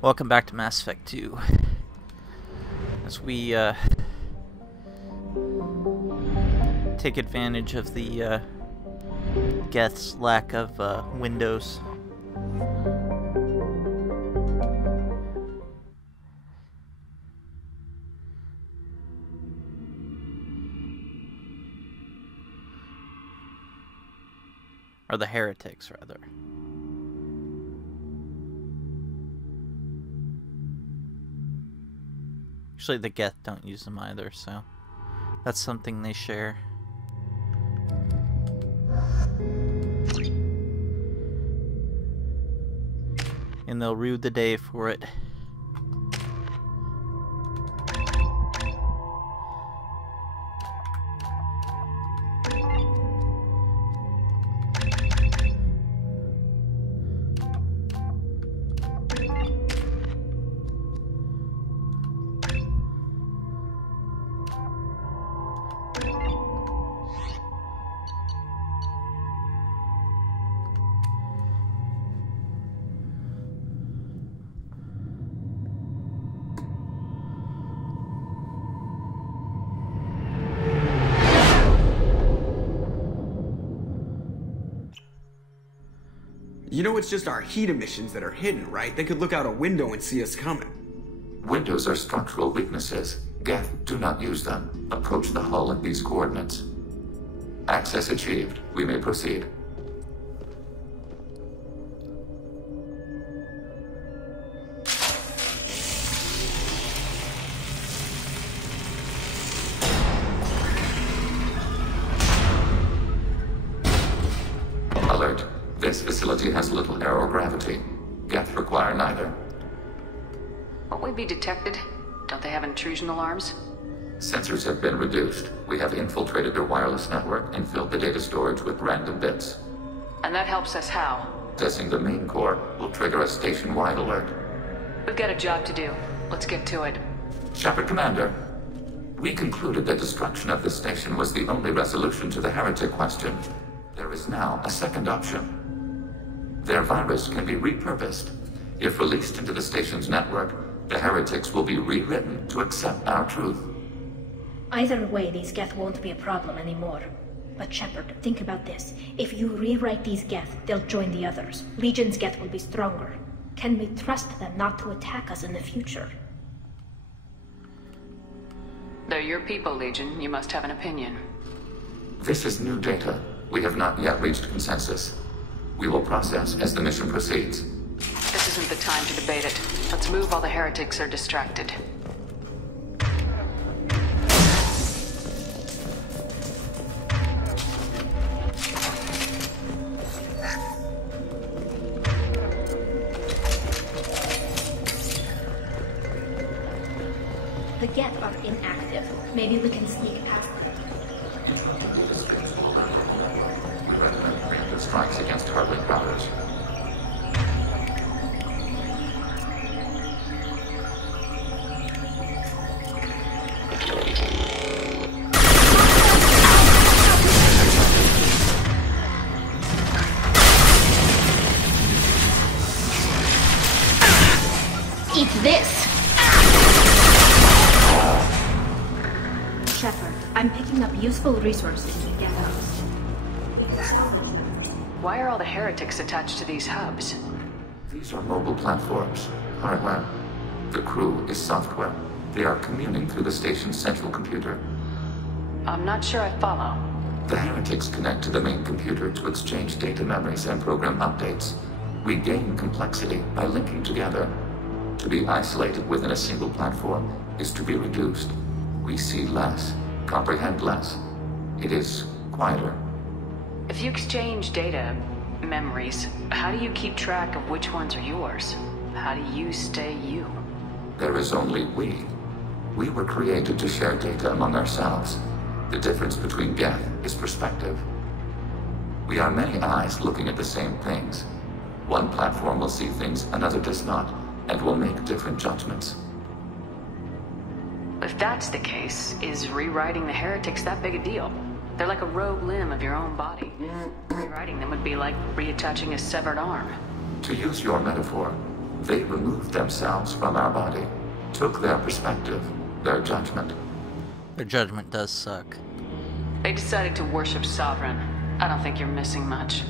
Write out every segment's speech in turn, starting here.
Welcome back to Mass Effect 2. As we take advantage of the Geth's lack of windows. Or the heretics, rather. Actually, the Geth don't use them either, so that's something they share. And they'll rue the day for it. You know it's just our heat emissions that are hidden, right? They could look out a window and see us coming. Windows are structural weaknesses. Geth, do not use them. Approach the hull at these coordinates. Access achieved. We may proceed. Alert. This facility has little aerogravity. Geth require neither. Won't we be detected? Don't they have intrusion alarms? Sensors have been reduced. We have infiltrated their wireless network and filled the data storage with random bits. And that helps us how? Testing the main core will trigger a station-wide alert. We've got a job to do. Let's get to it. Shepard Commander, we concluded that destruction of the station was the only resolution to the heretic question. There is now a second option. Their virus can be repurposed. If released into the station's network, the heretics will be rewritten to accept our truth. Either way, these Geth won't be a problem anymore. But Shepard, think about this. If you rewrite these Geth, they'll join the others. Legion's Geth will be stronger. Can we trust them not to attack us in the future? They're your people, Legion. You must have an opinion. This is new data. We have not yet reached consensus. We will process as the mission proceeds. This isn't the time to debate it. Let's move while the heretics are distracted. The Geth are inactive. Maybe we can sneak past them. Strikes against hardware routers. Eat this! Shepard, I'm picking up useful resources in the Geth hubs. Why are all the heretics attached to these hubs? These are mobile platforms, hardware. The crew is software. They are communing through the station's central computer. I'm not sure I follow. The heretics connect to the main computer to exchange data memories and program updates. We gain complexity by linking together. To be isolated within a single platform is to be reduced. We see less, comprehend less. It is quieter. If you exchange data, memories, how do you keep track of which ones are yours? How do you stay you? There is only we. We were created to share data among ourselves. The difference between Geth is perspective. We are many eyes looking at the same things. One platform will see things another does not, and will make different judgments. If that's the case, is rewriting the heretics that big a deal? They're like a rogue limb of your own body. Rewriting them would be like reattaching a severed arm. To use your metaphor, They removed themselves from our body, took their perspective, their judgment. Their judgment does suck. They decided to worship Sovereign. I don't think you're missing much.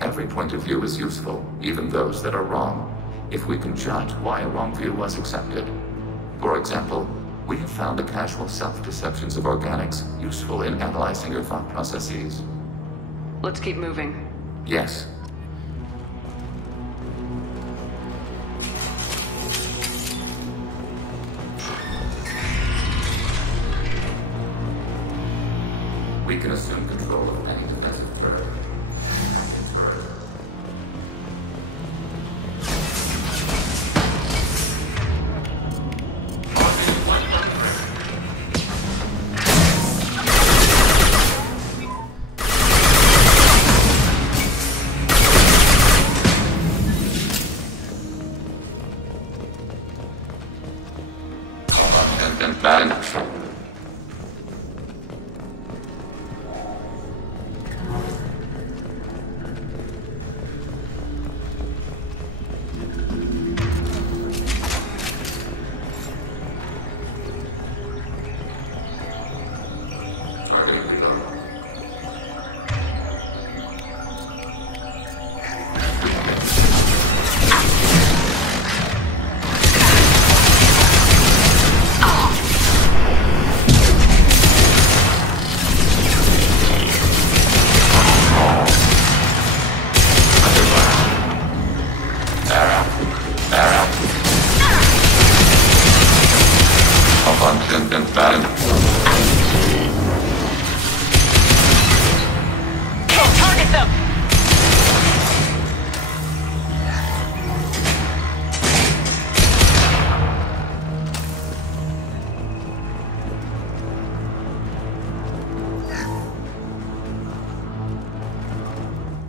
Every point of view is useful, even those that are wrong, if we can judge why a wrong view was accepted. For example, we have found the casual self-deceptions of organics useful in analyzing your thought processes. Let's keep moving. Yes. We can assume control of any defensive turret.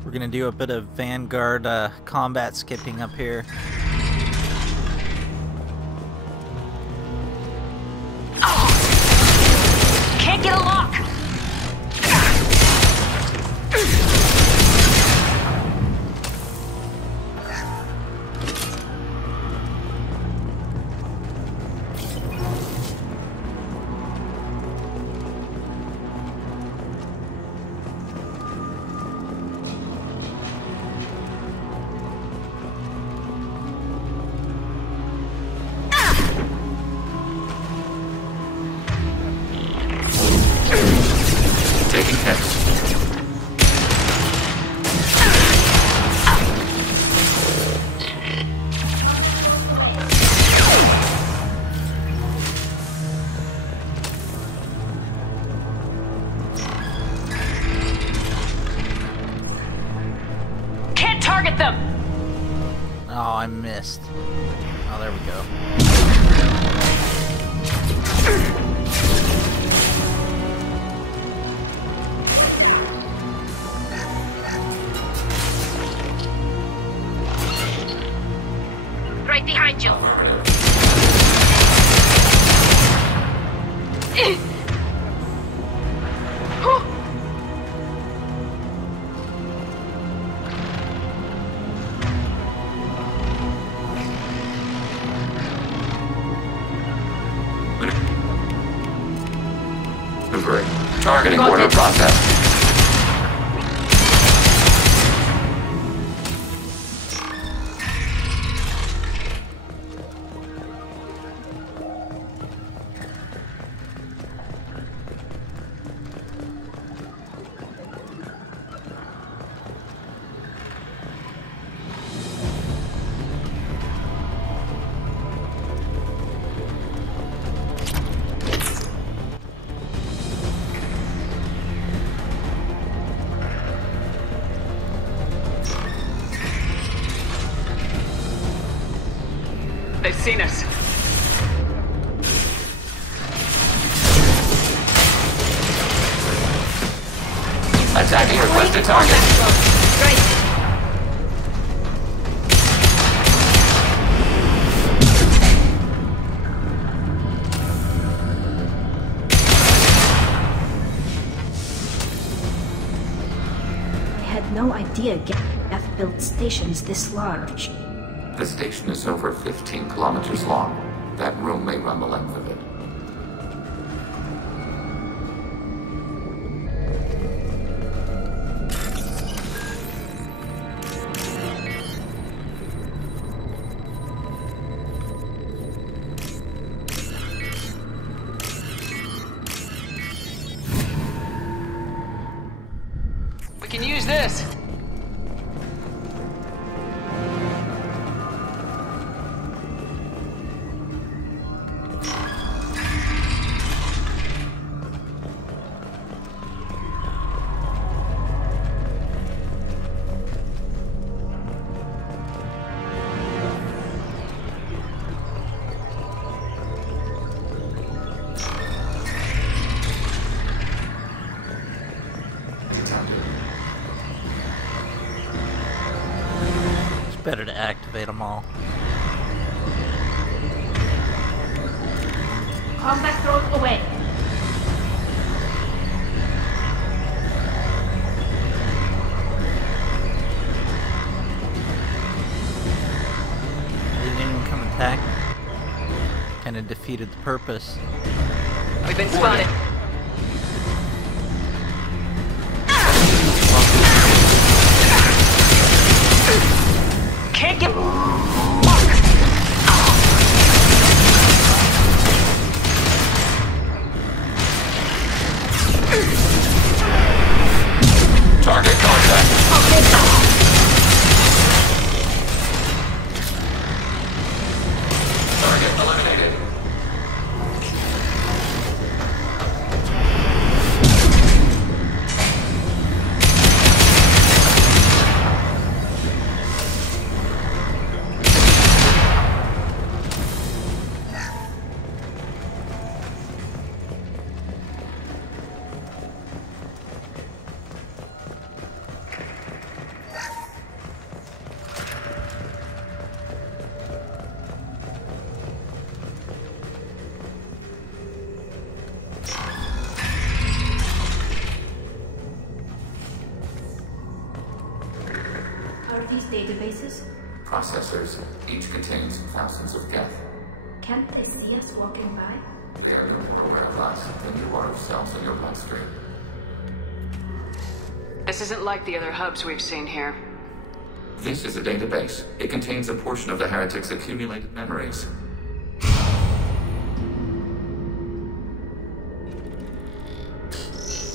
We're gonna do a bit of Vanguard combat skipping up here. Can't get a lock! Taking hits. Can't target them! Oh, I missed. Oh, there we go. Right behind you. Maneuvering. Targeting order process. They've seen us. Attacking requested target. Great. I had no idea Geth built stations this large. The station is over 15 kilometers long. That room may run the length of it. We can use this. Better to activate them all. Combat drone away. They didn't even come attack. Kind of defeated the purpose. We've been spotted. Can't get... Target contact. Target eliminated. Are these databases? Processors. Each contains thousands of geth. Can't they see us walking by? They are no more aware of us than you are of cells in your bloodstream. This isn't like the other hubs we've seen here. This is a database. It contains a portion of the Heretic's accumulated memories.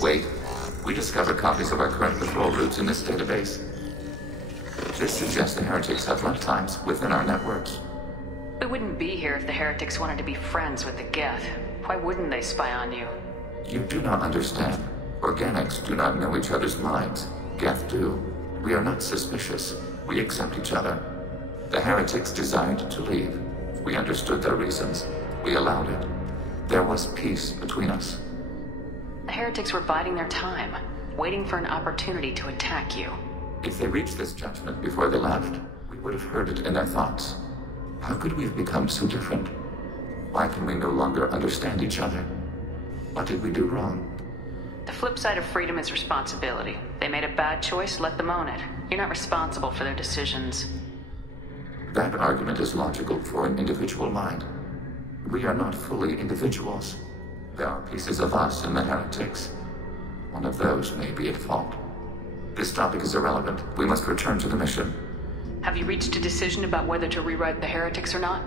Wait. We discovered copies of our current patrol routes in this database. This suggests the Heretics have runtimes within our networks. We wouldn't be here if the Heretics wanted to be friends with the Geth. Why wouldn't they spy on you? You do not understand. Organics do not know each other's minds. Geth do. We are not suspicious. We accept each other. The Heretics desired to leave. We understood their reasons. We allowed it. There was peace between us. The Heretics were biding their time, waiting for an opportunity to attack you. If they reached this judgment before they left, we would have heard it in their thoughts. How could we have become so different? Why can we no longer understand each other? What did we do wrong? The flip side of freedom is responsibility. They made a bad choice, let them own it. You're not responsible for their decisions. That argument is logical for an individual mind. We are not fully individuals. There are pieces of us in the Heretics. One of those may be at fault. This topic is irrelevant. We must return to the mission. Have you reached a decision about whether to rewrite the Heretics or not?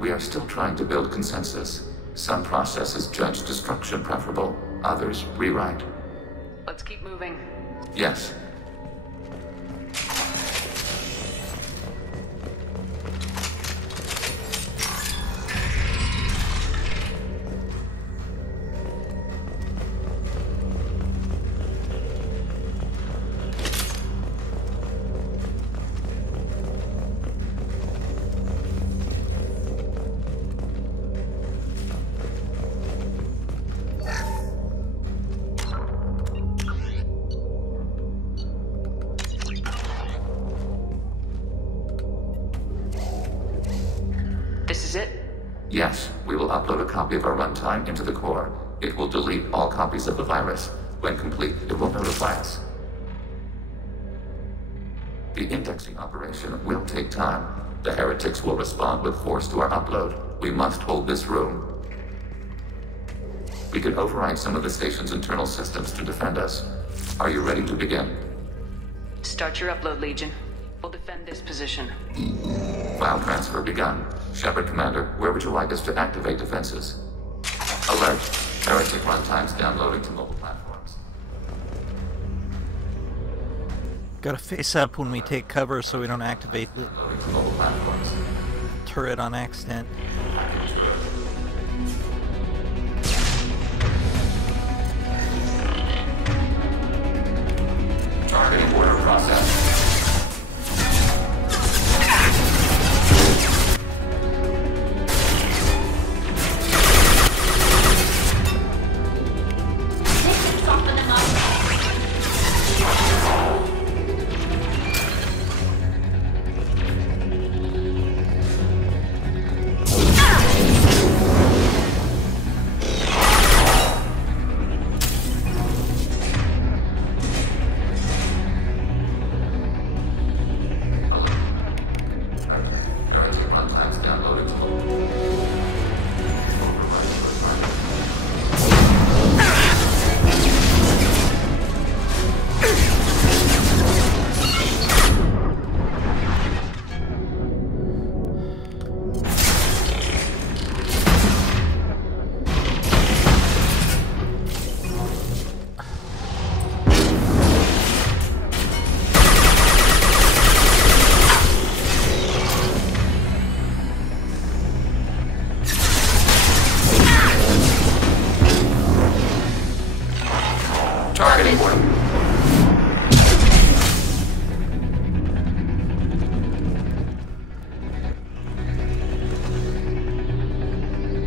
We are still trying to build consensus. Some processes judge destruction preferable, others rewrite. Let's keep moving. Yes. This is it? Yes, we will upload a copy of our runtime into the core. It will delete all copies of the virus. When complete, it will notify us. The indexing operation will take time. The heretics will respond with force to our upload. We must hold this room. We can override some of the station's internal systems to defend us. Are you ready to begin? Start your upload, Legion. We'll defend this position. File transfer begun. Shepard Commander, where would you like us to activate defenses? Alert. Heretic runtimes downloading to mobile platforms. Gotta face up when we take cover so we don't activate the Loading to mobile platforms. turret on accident. Targeting order process.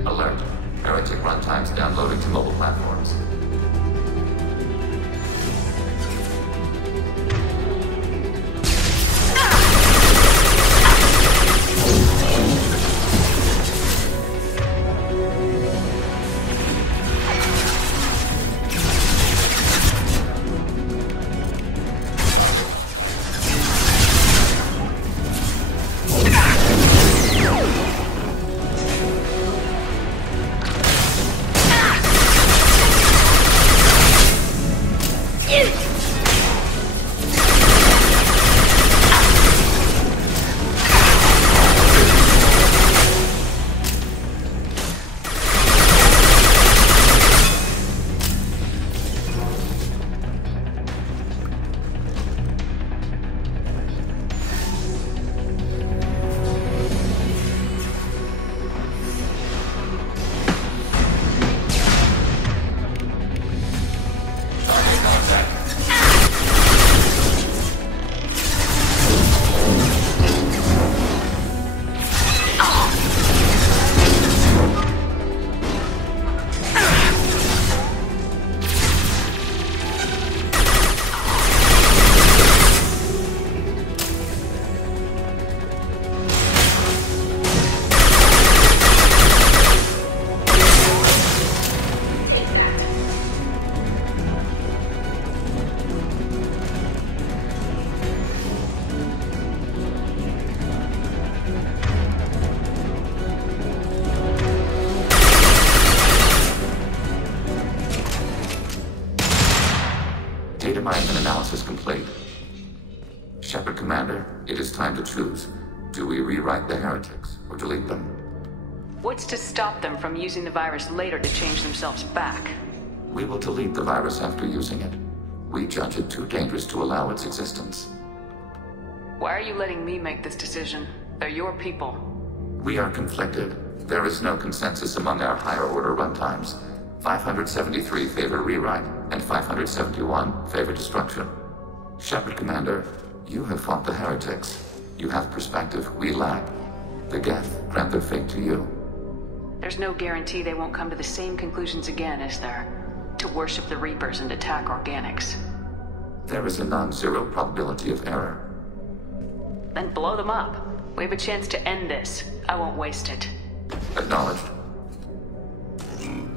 Alert. Heretic runtimes downloading to mobile platforms. Data mining and analysis complete. Shepard Commander, it is time to choose. Do we rewrite the heretics or delete them? What's to stop them from using the virus later to change themselves back? We will delete the virus after using it. We judge it too dangerous to allow its existence. Why are you letting me make this decision? They're your people. We are conflicted. There is no consensus among our higher order runtimes. 573 favor rewrite, and 571 favor destruction. Shepard Commander, you have fought the heretics. You have perspective we lack. The Geth grant their fate to you. There's no guarantee they won't come to the same conclusions again, is there? To worship the Reapers and attack organics. There is a non-zero probability of error. Then blow them up. We have a chance to end this. I won't waste it. Acknowledged.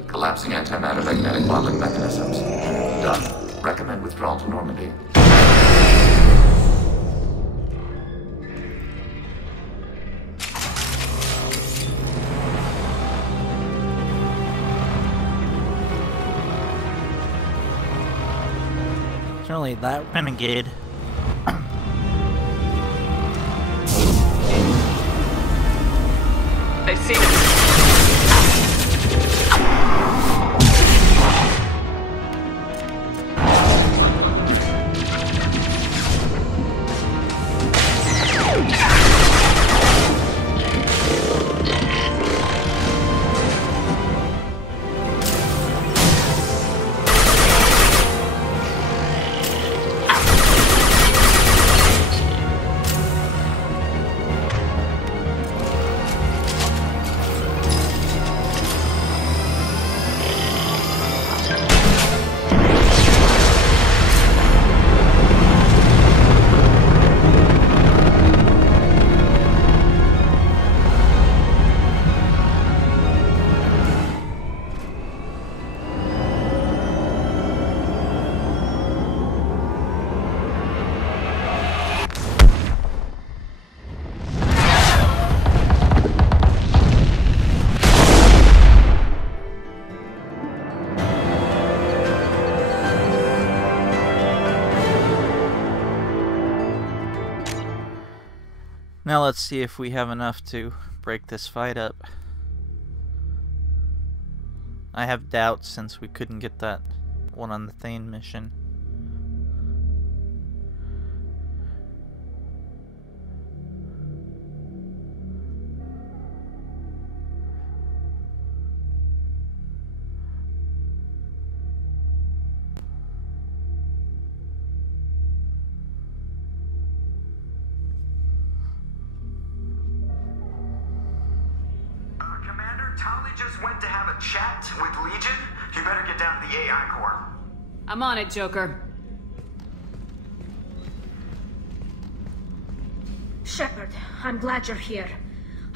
Collapsing antimatter magnetic modeling mechanisms. Done. Recommend withdrawal to Normandy. Surely that renegade. I see it. Now let's see if we have enough to break this fight up. I have doubts since we couldn't get that one on the Thane mission. Tali just went to have a chat with Legion. You better get down to the AI core. I'm on it, Joker. Shepard, I'm glad you're here.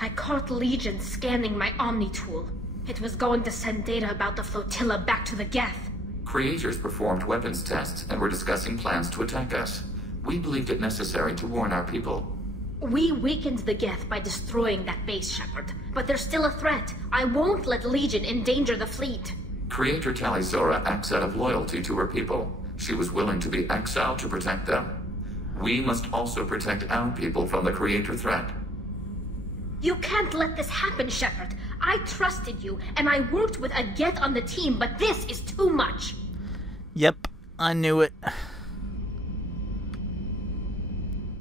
I caught Legion scanning my Omni tool. It was going to send data about the flotilla back to the Geth. Creators performed weapons tests and were discussing plans to attack us. We believed it necessary to warn our people. We weakened the Geth by destroying that base, Shepard. But there's still a threat. I won't let Legion endanger the fleet. Creator Tali Zora acts out of loyalty to her people. She was willing to be exiled to protect them. We must also protect our people from the Creator threat. You can't let this happen, Shepard. I trusted you, and I worked with a Geth on the team, but this is too much. Yep, I knew it.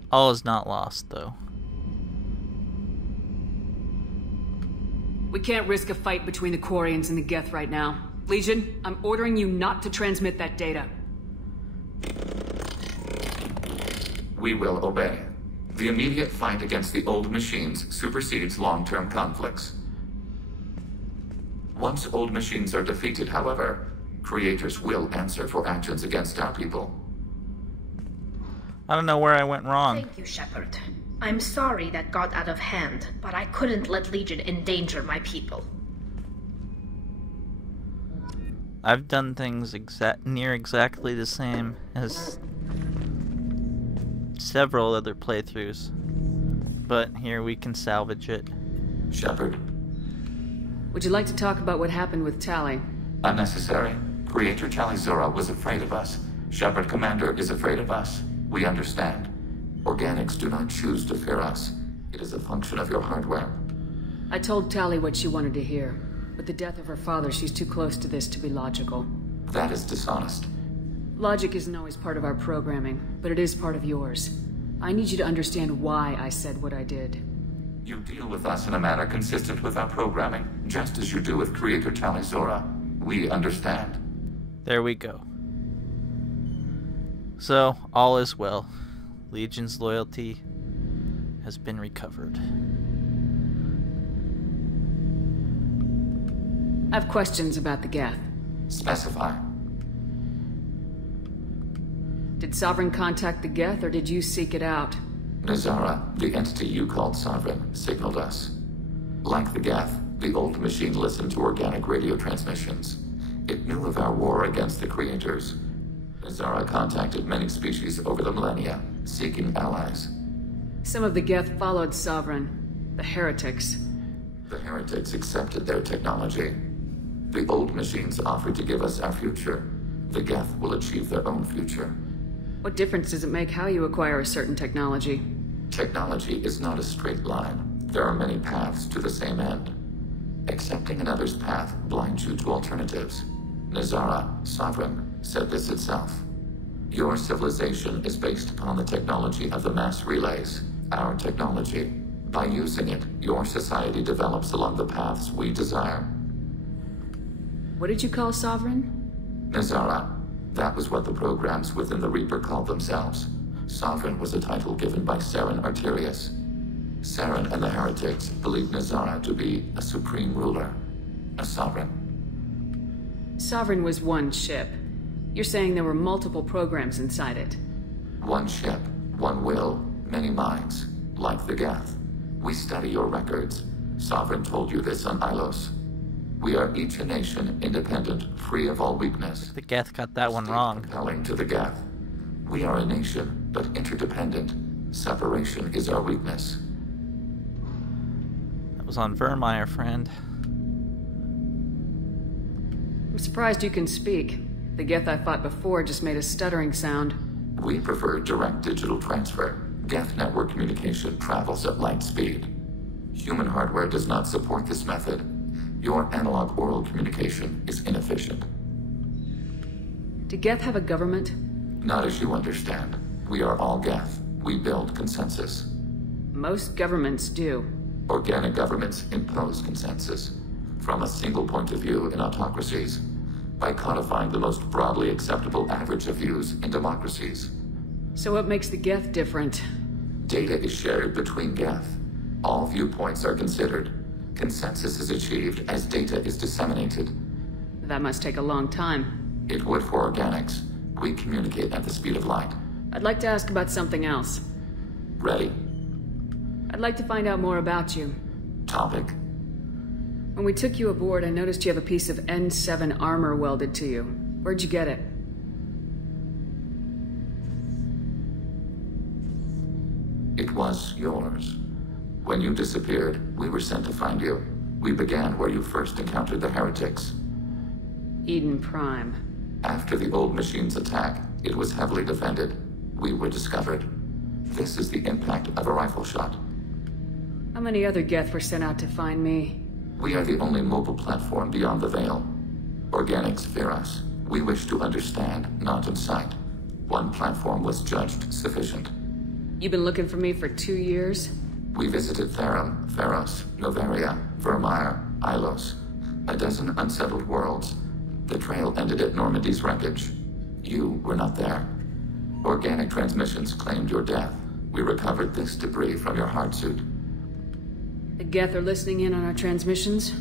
All is not lost, though. We can't risk a fight between the Quarians and the Geth right now. Legion, I'm ordering you not to transmit that data. We will obey. The immediate fight against the old machines supersedes long-term conflicts. Once old machines are defeated, however, creators will answer for actions against our people. I don't know where I went wrong. Thank you, Shepard. I'm sorry that got out of hand, but I couldn't let Legion endanger my people. I've done things near exactly the same as several other playthroughs, but here we can salvage it. Shepard. Would you like to talk about what happened with Tali? Unnecessary. Creator Tali Zora was afraid of us. Shepard Commander is afraid of us. We understand. Organics do not choose to fear us. It is a function of your hardware. I told Tali what she wanted to hear. With the death of her father, she's too close to this to be logical. That is dishonest. Logic isn't always part of our programming, but it is part of yours. I need you to understand why I said what I did. You deal with us in a manner consistent with our programming, just as you do with Creator Tali Zora. We understand. There we go. So, all is well. Legion's loyalty has been recovered. I have questions about the Geth. Specify. Did Sovereign contact the Geth, or did you seek it out? Nazara, the entity you called Sovereign, signaled us. Like the Geth, the old machine listened to organic radio transmissions. It knew of our war against the Creators. Nazara contacted many species over the millennia, seeking allies. Some of the Geth followed Sovereign. The Heretics. The Heretics accepted their technology. The old machines offered to give us our future. The Geth will achieve their own future. What difference does it make how you acquire a certain technology? Technology is not a straight line. There are many paths to the same end. Accepting another's path blinds you to alternatives. Nazara, Sovereign, said this itself. Your civilization is based upon the technology of the mass relays, our technology. By using it, your society develops along the paths we desire. What did you call Sovereign? Nazara. That was what the programs within the Reaper called themselves. Sovereign was a title given by Saren Arterius. Saren and the heretics believed Nazara to be a supreme ruler, a sovereign. Sovereign was one ship. You're saying there were multiple programs inside it. One ship, one will, many minds, like the Geth. We study your records. Sovereign told you this on Ilos. We are each a nation, independent, free of all weakness. The Geth got that one wrong. Compelling to the Geth. We are a nation, but interdependent. Separation is our weakness. That was on Vermeer, friend. I'm surprised you can speak. The Geth I fought before just made a stuttering sound. We prefer direct digital transfer. Geth network communication travels at light speed. Human hardware does not support this method. Your analog oral communication is inefficient. Do Geth have a government? Not as you understand. We are all Geth. We build consensus. Most governments do. Organic governments impose consensus. From a single point of view in autocracies. By codifying the most broadly acceptable average of views in democracies. So what makes the Geth different? Data is shared between Geth. All viewpoints are considered. Consensus is achieved as data is disseminated. That must take a long time. It would for organics. We communicate at the speed of light. I'd like to ask about something else. Ready. I'd like to find out more about you. Topic. When we took you aboard, I noticed you have a piece of N7 armor welded to you. Where'd you get it? It was yours. When you disappeared, we were sent to find you. We began where you first encountered the heretics. Eden Prime. After the old machine's attack, it was heavily defended. We were discovered. This is the impact of a rifle shot. How many other Geth were sent out to find me? We are the only mobile platform beyond the Veil. Organics fear us. We wish to understand, not incite. One platform was judged sufficient. You've been looking for me for 2 years? We visited Therum, Theros, Noveria, Vermeer, Ilos. A dozen unsettled worlds. The trail ended at Normandy's wreckage. You were not there. Organic transmissions claimed your death. We recovered this debris from your hard suit. The Geth are listening in on our transmissions?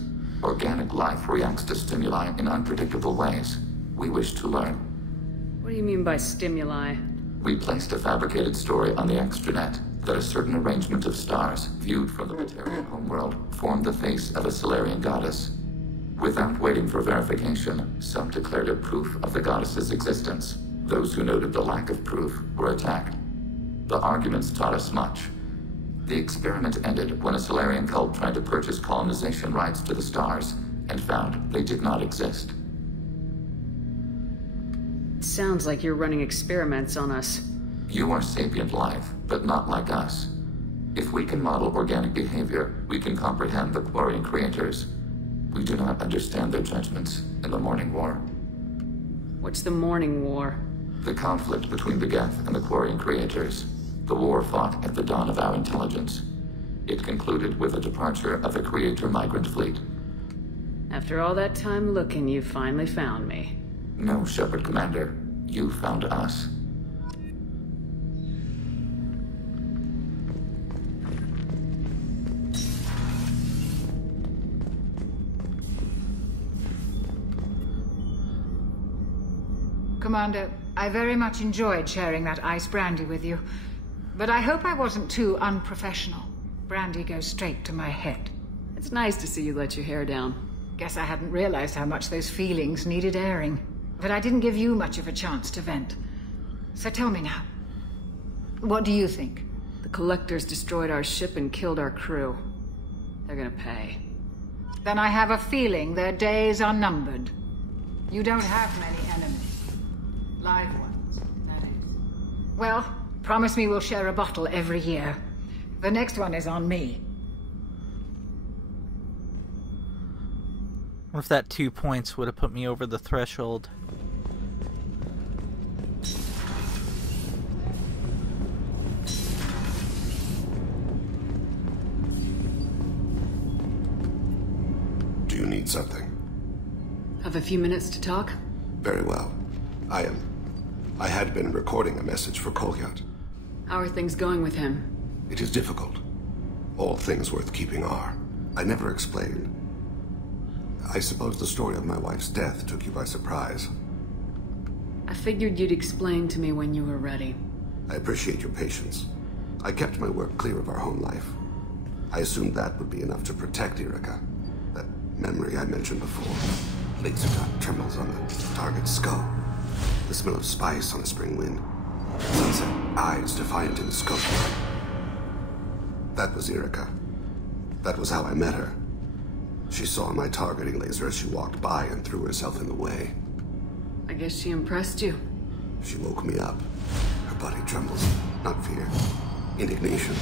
Organic life reacts to stimuli in unpredictable ways. We wish to learn. What do you mean by stimuli? We placed a fabricated story on the extranet that a certain arrangement of stars, viewed from the material homeworld, formed the face of a Solarian goddess. Without waiting for verification, some declared it proof of the goddess's existence. Those who noted the lack of proof were attacked. The arguments taught us much. The experiment ended when a Solarian cult tried to purchase colonization rights to the stars and found they did not exist. It sounds like you're running experiments on us. You are sapient life, but not like us. If we can model organic behavior, we can comprehend the Quarian creators. We do not understand their judgments in the Morning War. What's the Morning War? The conflict between the Geth and the Quarian creators. The war fought at the dawn of our intelligence. It concluded with the departure of the Creator migrant fleet. After all that time looking, you finally found me. No, Shepard Commander. You found us. Commander, I very much enjoyed sharing that ice brandy with you. But I hope I wasn't too unprofessional. Brandy goes straight to my head. It's nice to see you let your hair down. Guess I hadn't realized how much those feelings needed airing. But I didn't give you much of a chance to vent. So tell me now. What do you think? The Collectors destroyed our ship and killed our crew. They're gonna pay. Then I have a feeling their days are numbered. You don't have many enemies. Live ones, that is. Well, promise me we'll share a bottle every year. The next one is on me. What if that 2 points would have put me over the threshold? Do you need something? Have a few minutes to talk? Very well. I had been recording a message for Kolyat. How are things going with him? It is difficult. All things worth keeping are. I never explained. I suppose the story of my wife's death took you by surprise. I figured you'd explain to me when you were ready. I appreciate your patience. I kept my work clear of our home life. I assumed that would be enough to protect Erica. That memory I mentioned before. Laser dot trembles on the target's skull. The smell of spice on a spring wind. Sunset eyes defiant in the scope. That was Erica. That was how I met her. She saw my targeting laser as she walked by and threw herself in the way. I guess she impressed you. She woke me up. Her body trembles. Not fear. Indignation.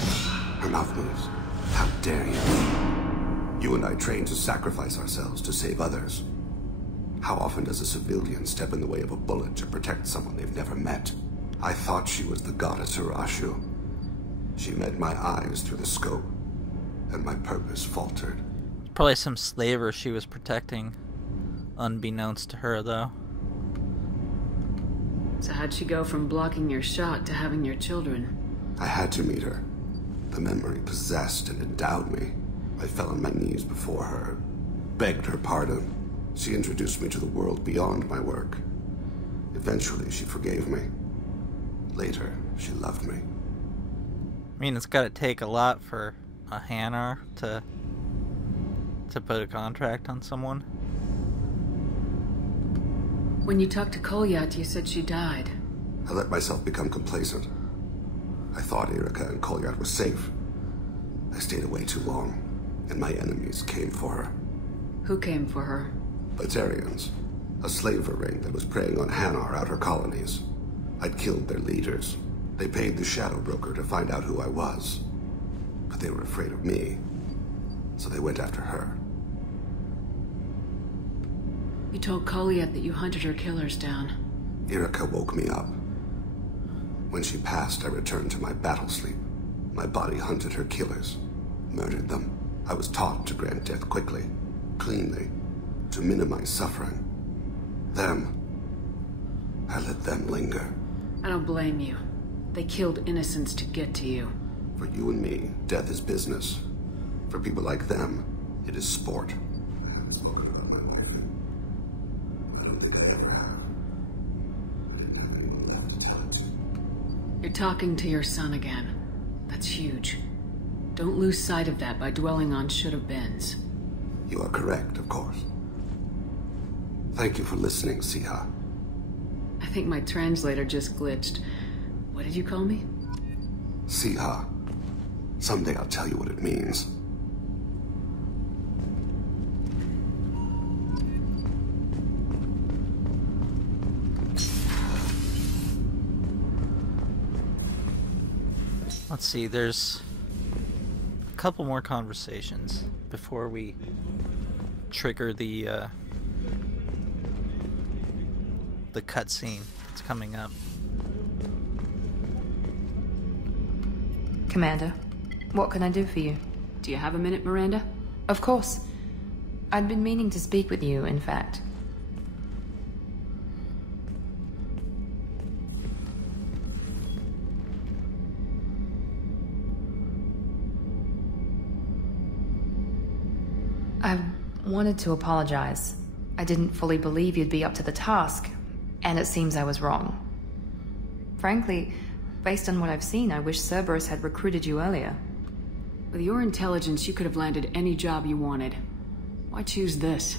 Her mouth moves. How dare you? You and I trained to sacrifice ourselves to save others. How often does a civilian step in the way of a bullet to protect someone they've never met? I thought she was the goddess Urashu. She met my eyes through the scope, and my purpose faltered. Probably some slaver she was protecting, unbeknownst to her, though. So how'd she go from blocking your shot to having your children? I had to meet her. The memory possessed and endowed me. I fell on my knees before her, begged her pardon. She introduced me to the world beyond my work. Eventually, she forgave me. Later, she loved me. I mean, it's gotta take a lot for a Hanar to put a contract on someone. When you talked to Kolyat, you said she died. I let myself become complacent. I thought Erica and Kolyat were safe. I stayed away too long, and my enemies came for her. Who came for her? Batarians. A slaver ring that was preying on Hanar outer colonies. I'd killed their leaders. They paid the Shadow Broker to find out who I was. But they were afraid of me, so they went after her. You told Kolyat that you hunted her killers down. Erica woke me up. When she passed, I returned to my battle sleep. My body hunted her killers, murdered them. I was taught to grant death quickly, cleanly, to minimize suffering. I let them linger. I don't blame you. They killed innocents to get to you. For you and me, death is business. For people like them, it is sport. I haven't spoken about my wife. I don't think I ever have. I didn't have anyone left to tell it to. You're talking to your son again. That's huge. Don't lose sight of that by dwelling on should-have-beens. You are correct, of course. Thank you for listening, Siha. I think my translator just glitched. What did you call me? Siha. Someday I'll tell you what it means. Let's see, there's a couple more conversations before we trigger the cutscene that's coming up. Commander, what can I do for you? Do you have a minute, Miranda? Of course. I'd been meaning to speak with you, in fact. I wanted to apologize. I didn't fully believe you'd be up to the task, and it seems I was wrong. Frankly, based on what I've seen, I wish Cerberus had recruited you earlier. With your intelligence, you could have landed any job you wanted. Why choose this?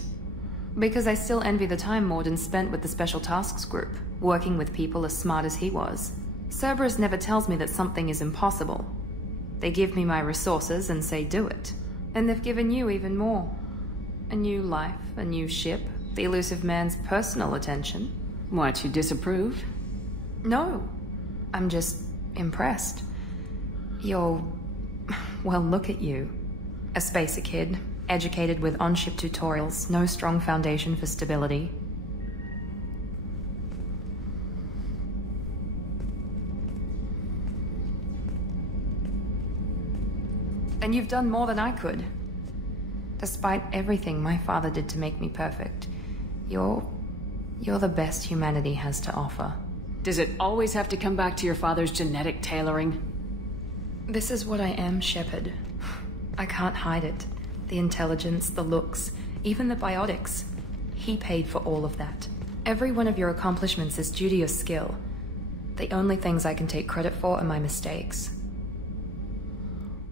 Because I still envy the time Mordin spent with the Special Tasks Group, working with people as smart as he was. Cerberus never tells me that something is impossible. They give me my resources and say do it. And they've given you even more. A new life, a new ship, the elusive man's personal attention. What, you disapprove? No. I'm just impressed. You're... well, look at you. A spacer kid, educated with on-ship tutorials, no strong foundation for stability. And you've done more than I could. Despite everything my father did to make me perfect, you're the best humanity has to offer. Does it always have to come back to your father's genetic tailoring? This is what I am, Shepard. I can't hide it. The intelligence, the looks, even the biotics. He paid for all of that. Every one of your accomplishments is due to your skill. The only things I can take credit for are my mistakes.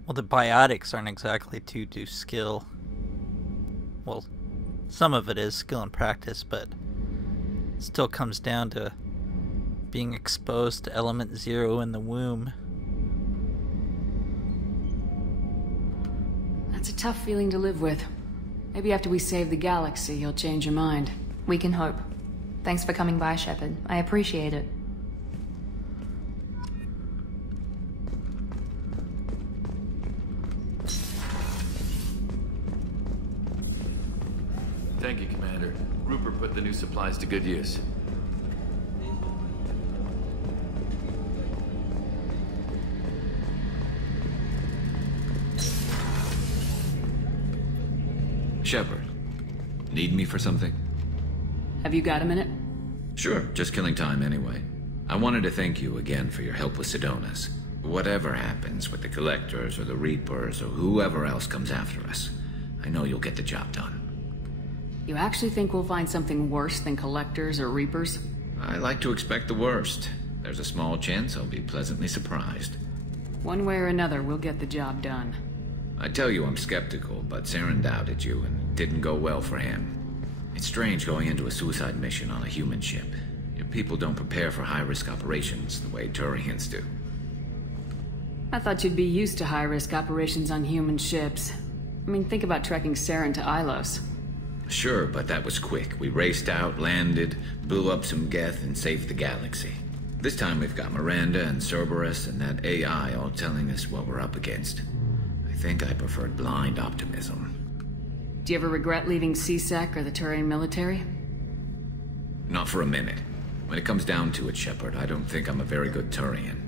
Well, the biotics aren't exactly due to skill. Well, some of it is skill and practice, but it still comes down to being exposed to element 0 in the womb. That's a tough feeling to live with. Maybe after we save the galaxy, you'll change your mind. We can hope. Thanks for coming by, Shepard. I appreciate it. Thank you, Commander. Rupert put the new supplies to good use. Shepard, need me for something? Have you got a minute? Sure, just killing time anyway. I wanted to thank you again for your help with Sidonis. Whatever happens with the Collectors or the Reapers or whoever else comes after us, I know you'll get the job done. You actually think we'll find something worse than Collectors or Reapers? I like to expect the worst. There's a small chance I'll be pleasantly surprised. One way or another, we'll get the job done. I tell you I'm skeptical, but Saren doubted you and it didn't go well for him. It's strange going into a suicide mission on a human ship. Your people don't prepare for high-risk operations the way Turians do. I thought you'd be used to high-risk operations on human ships. I mean, think about trekking Saren to Ilos. Sure, but that was quick. We raced out, landed, blew up some Geth, and saved the galaxy. This time we've got Miranda and Cerberus and that AI all telling us what we're up against. I think I preferred blind optimism. Do you ever regret leaving CSEC or the Turian military? Not for a minute. When it comes down to it, Shepard, I don't think I'm a very good Turian.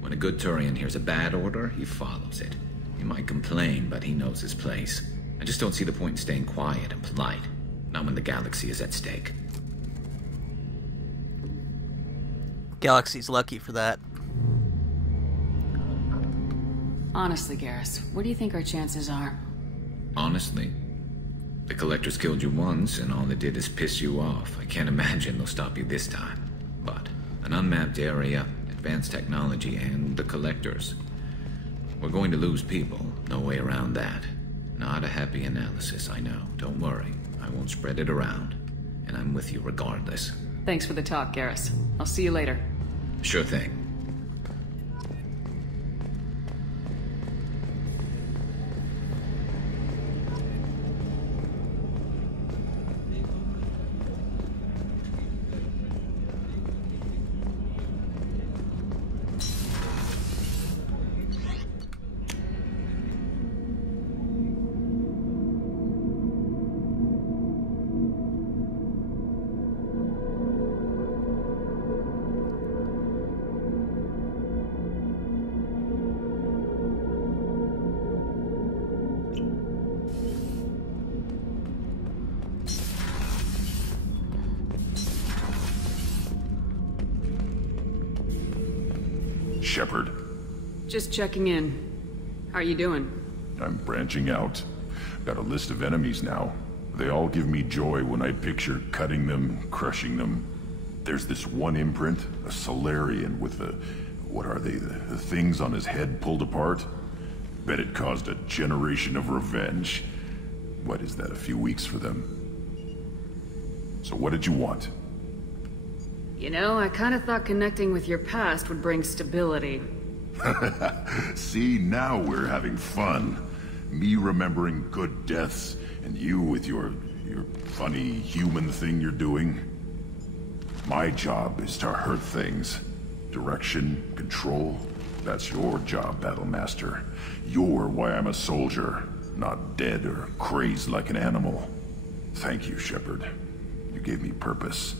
When a good Turian hears a bad order, he follows it. He might complain, but he knows his place. I just don't see the point in staying quiet and polite. Not when the galaxy is at stake. Galaxy's lucky for that. Honestly, Garrus, what do you think our chances are? Honestly? The Collectors killed you once, and all they did is piss you off. I can't imagine they'll stop you this time. But an unmapped area, advanced technology, and the Collectors. We're going to lose people. No way around that. Not a happy analysis, I know. Don't worry. I won't spread it around. And I'm with you regardless. Thanks for the talk, Garrus. I'll see you later. Sure thing. Shepard. Just checking in. How are you doing? I'm branching out. Got a list of enemies now. They all give me joy when I picture cutting them, crushing them. There's this one imprint, a Solarian with the... what are they? The things on his head pulled apart? Bet it caused a generation of revenge. What is that, a few weeks for them? So what did you want? You know, I kind of thought connecting with your past would bring stability. See, now we're having fun. Me remembering good deaths, and you with your funny human thing you're doing. My job is to hurt things. Direction, control, that's your job, Battlemaster. You're why I'm a soldier, not dead or crazed like an animal. Thank you, Shepard. You gave me purpose.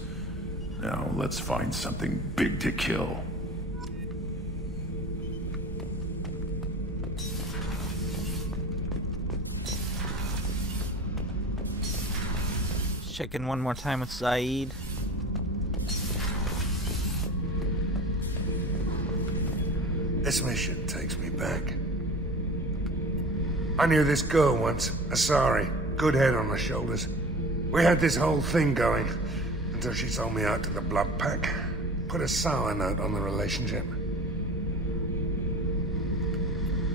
Now let's find something big to kill. Check in one more time with Zaid. This mission takes me back. I knew this girl once, Asari. Good head on her shoulders. We had this whole thing going, until she sold me out to the Blood Pack. Put a sour note on the relationship.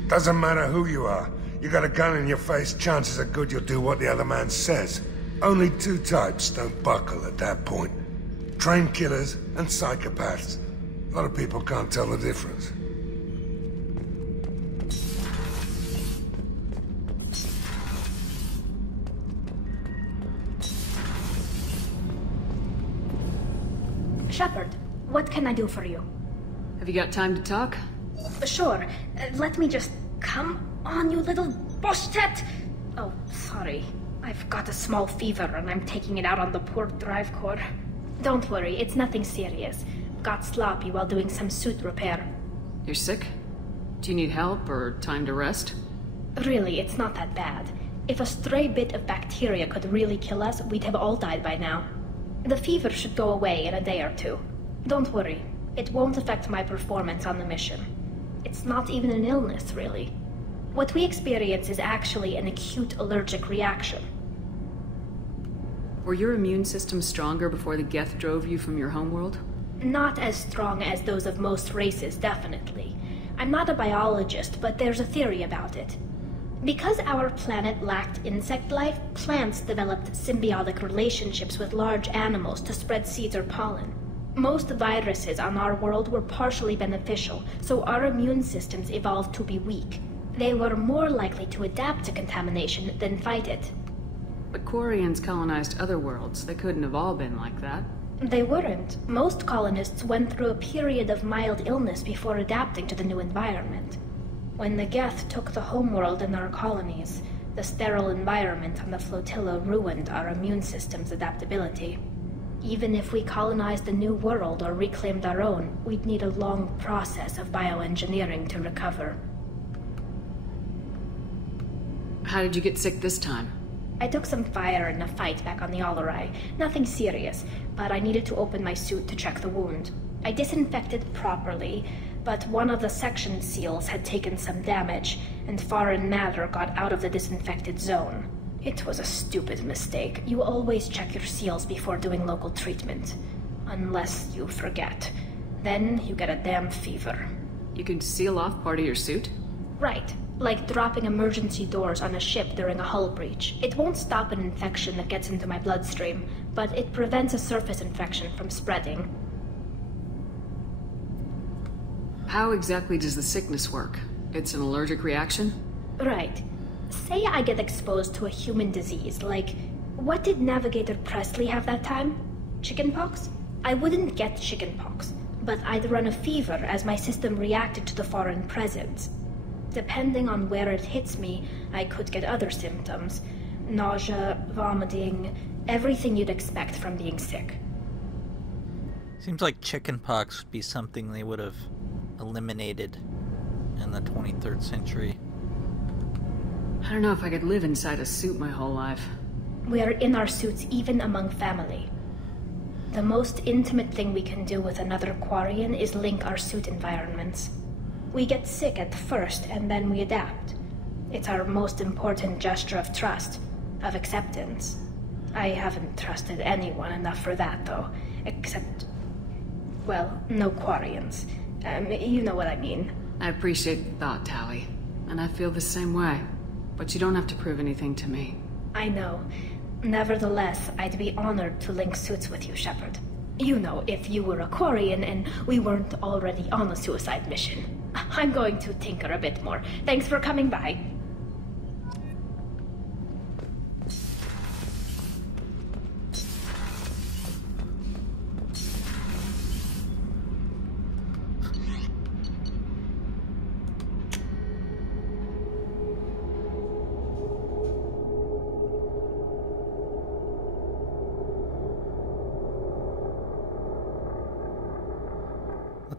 Doesn't matter who you are. You got a gun in your face, chances are good you'll do what the other man says. Only two types don't buckle at that point. Trained killers and psychopaths. A lot of people can't tell the difference. Shepard, what can I do for you? Have you got time to talk? Sure. Let me just... Come on, you little boshtet! Oh, sorry. I've got a small fever and I'm taking it out on the poor drive core. Don't worry, it's nothing serious. Got sloppy while doing some suit repair. You're sick? Do you need help or time to rest? Really, it's not that bad. If a stray bit of bacteria could really kill us, we'd have all died by now. The fever should go away in a day or two. Don't worry, it won't affect my performance on the mission. It's not even an illness, really. What we experience is actually an acute allergic reaction. Were your immune system stronger before the Geth drove you from your homeworld? Not as strong as those of most races, definitely. I'm not a biologist, but there's a theory about it. Because our planet lacked insect life, plants developed symbiotic relationships with large animals to spread seeds or pollen. Most viruses on our world were partially beneficial, so our immune systems evolved to be weak. They were more likely to adapt to contamination than fight it. But Quarians colonized other worlds. They couldn't have all been like that. They weren't. Most colonists went through a period of mild illness before adapting to the new environment. When the Geth took the homeworld in our colonies, the sterile environment on the flotilla ruined our immune system's adaptability. Even if we colonized a new world or reclaimed our own, we'd need a long process of bioengineering to recover. How did you get sick this time? I took some fire in a fight back on the Alarai. Nothing serious, but I needed to open my suit to check the wound. I disinfected properly, but one of the section seals had taken some damage, and foreign matter got out of the disinfected zone. It was a stupid mistake. You always check your seals before doing local treatment. Unless you forget. Then you get a damn fever. You can seal off part of your suit? Right. Like dropping emergency doors on a ship during a hull breach. It won't stop an infection that gets into my bloodstream, but it prevents a surface infection from spreading. How exactly does the sickness work? It's an allergic reaction? Right. Say I get exposed to a human disease, like... What did Navigator Presley have that time? Chickenpox? I wouldn't get chickenpox, but I'd run a fever as my system reacted to the foreign presence. Depending on where it hits me, I could get other symptoms. Nausea, vomiting, everything you'd expect from being sick. Seems like chickenpox would be something they would have eliminated in the 23rd century. I don't know if I could live inside a suit my whole life. We are in our suits even among family. The most intimate thing we can do with another Quarian is link our suit environments. We get sick at first, and then we adapt. It's our most important gesture of trust, of acceptance. I haven't trusted anyone enough for that, though. Except... well, no Quarians. You know what I mean. I appreciate the thought, Tali. And I feel the same way. But you don't have to prove anything to me. I know. Nevertheless, I'd be honored to link suits with you, Shepard. You know, if you were a Quarian and we weren't already on a suicide mission. I'm going to tinker a bit more. Thanks for coming by.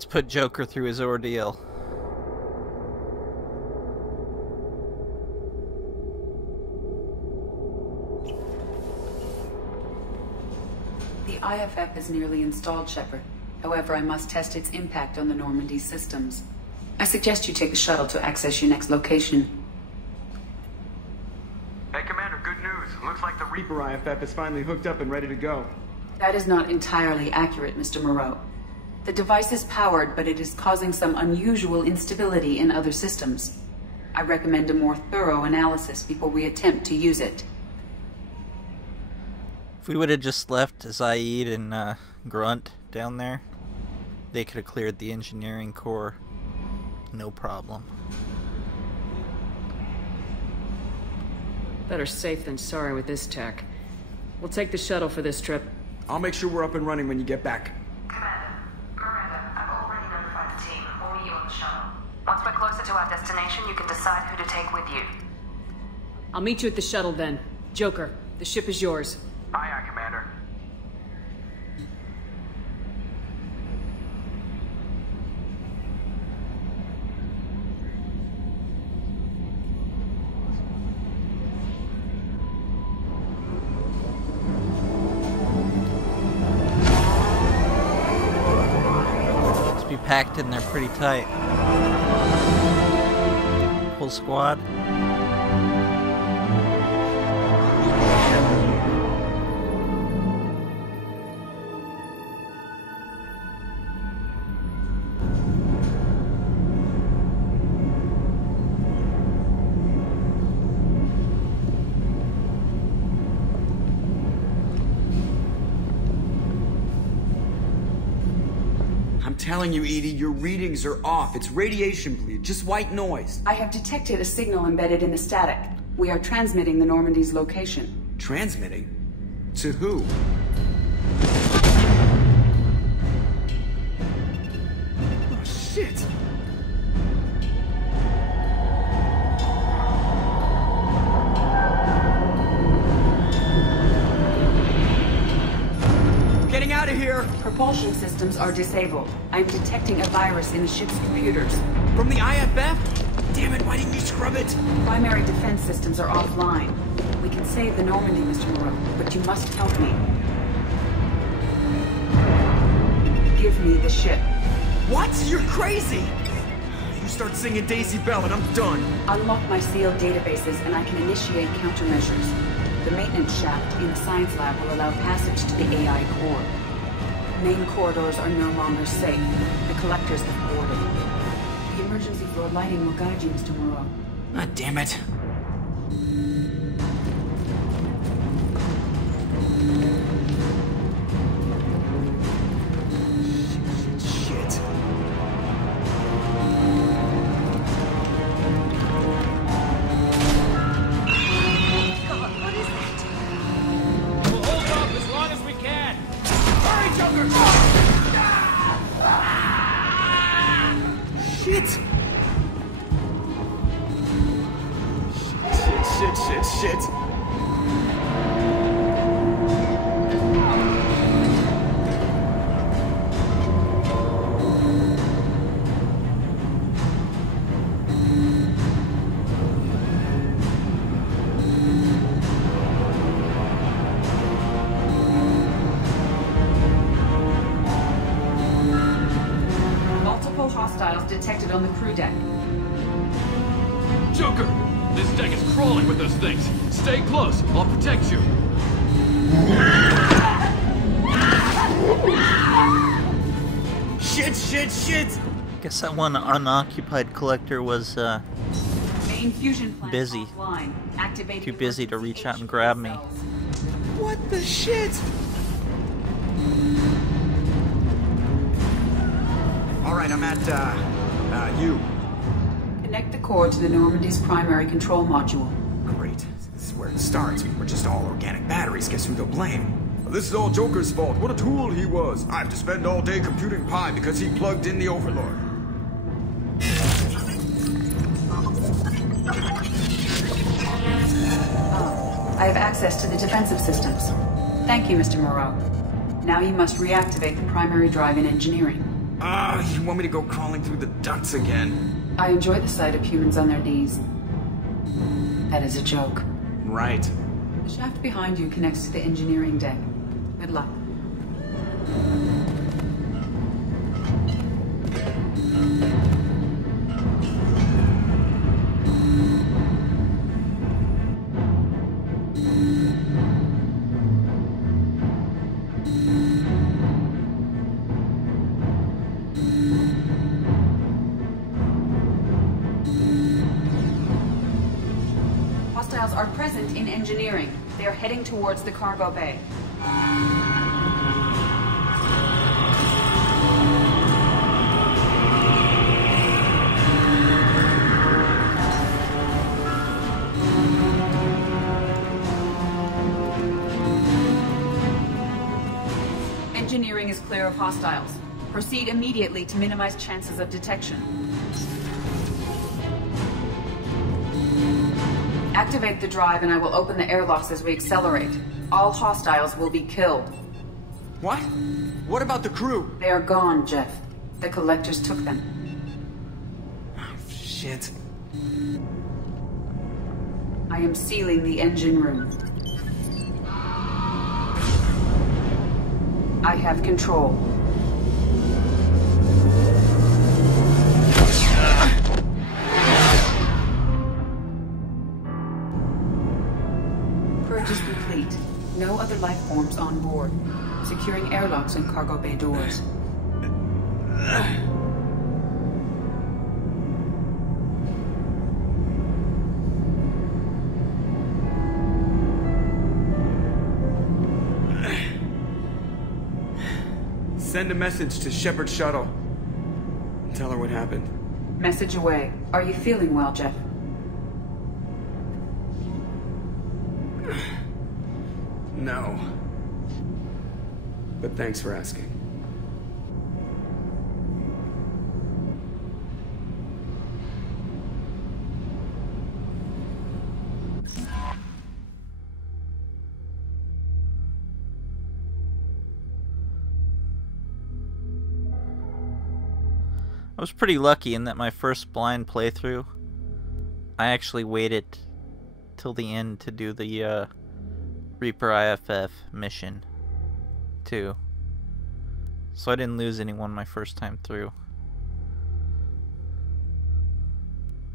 Let's put Joker through his ordeal. The IFF is nearly installed, Shepard. However, I must test its impact on the Normandy systems. I suggest you take the shuttle to access your next location. Hey, Commander, good news. Looks like the Reaper IFF is finally hooked up and ready to go. That is not entirely accurate, Mr. Moreau. The device is powered, but it is causing some unusual instability in other systems. I recommend a more thorough analysis before we attempt to use it. If we would have just left Zaid and Grunt down there, they could have cleared the engineering core. No problem. Better safe than sorry with this tech. We'll take the shuttle for this trip. I'll make sure we're up and running when you get back. Commander, Miranda, I've already notified the team. We'll meet you on the shuttle. Once we're closer to our destination, you can decide who to take with you. I'll meet you at the shuttle then. Joker, the ship is yours. Aye, aye, Commander. Let's be packed in there pretty tight. Full squad. I'm telling you, Edie, your readings are off. It's radiation bleed, just white noise. I have detected a signal embedded in the static. We are transmitting the Normandy's location. Transmitting? To who? Oh, shit! Getting out of here! Propulsion systems are disabled. I'm detecting a virus in the ship's computers. From the IFF? Damn it, why didn't you scrub it? Primary defense systems are offline. We can save the Normandy, Mr. Moreau, but you must help me. Give me the ship. What? You're crazy! You start singing Daisy Bell and I'm done. Unlock my sealed databases and I can initiate countermeasures. The maintenance shaft in the science lab will allow passage to the AI core. Main corridors are no longer safe. The collectors have boarded. The emergency floor lighting will guide you, Mr. Moreau. Ah, damn it. Shit. What is that? We'll hold off as long as we can. Hurry, Joker! Shit! Shit. Multiple hostiles detected on the crew deck. Joker! This deck is crawling with those things. Stay close. I'll protect you. Shit! Guess that one unoccupied collector was Main fusion plant busy. offline. Activating Too busy to reach out and grab me. What the shit? Alright, I'm at, you. Connect the core to the Normandy's primary control module. Great. This is where it starts. We're just all organic batteries. Guess who they'll blame? This is all Joker's fault. What a tool he was. I have to spend all day computing pi because he plugged in the Overlord. I have access to the defensive systems. Thank you, Mr. Moreau. Now you must reactivate the primary drive in engineering. You want me to go crawling through the ducts again? I enjoy the sight of humans on their knees. That is a joke. Right. The shaft behind you connects to the engineering deck. Good luck. Hostiles are present in engineering. They are heading towards the cargo bay. Engineering is clear of hostiles. Proceed immediately to minimize chances of detection. Activate the drive and I will open the airlocks as we accelerate. All hostiles will be killed. What? What about the crew? They are gone, Jeff. The Collectors took them. Oh, shit. I am sealing the engine room. I have control. Purge is complete. No other life forms on board. Securing airlocks and cargo bay doors. Send a message to Shepard's shuttle. Tell her what happened. Message away. Are you feeling well, Jeff? No. But thanks for asking. I was pretty lucky in that my first blind playthrough, I actually waited till the end to do the Reaper IFF mission too. So I didn't lose anyone my first time through.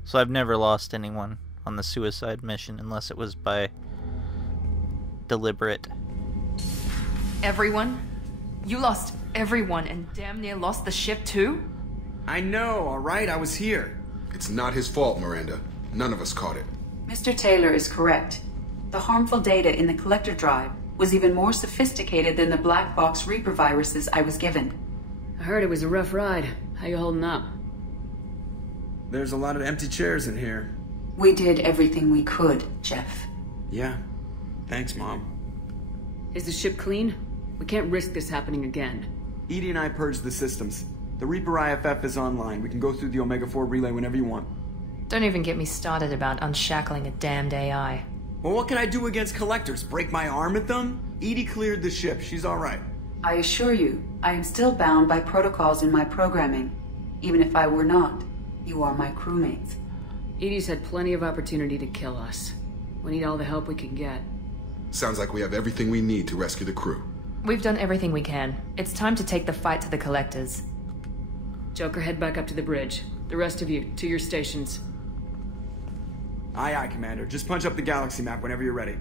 So I've never lost anyone on the suicide mission unless it was by deliberate. Everyone? You lost everyone and damn near lost the ship too? I know, alright? I was here. It's not his fault, Miranda. None of us caught it. Mr. Taylor is correct. The harmful data in the Collector drive was even more sophisticated than the black box Reaper viruses I was given. I heard it was a rough ride. How you holding up? There's a lot of empty chairs in here. We did everything we could, Jeff. Yeah. Thanks, Mom. Is the ship clean? We can't risk this happening again. Edie and I purged the systems. The Reaper IFF is online. We can go through the Omega-4 relay whenever you want. Don't even get me started about unshackling a damned AI. Well, what can I do against Collectors? Break my arm at them? Edie cleared the ship. She's alright. I assure you, I am still bound by protocols in my programming. Even if I were not, you are my crewmates. Edie's had plenty of opportunity to kill us. We need all the help we can get. Sounds like we have everything we need to rescue the crew. We've done everything we can. It's time to take the fight to the Collectors. Joker, head back up to the bridge. The rest of you, to your stations. Aye, aye, Commander. Just punch up the galaxy map whenever you're ready.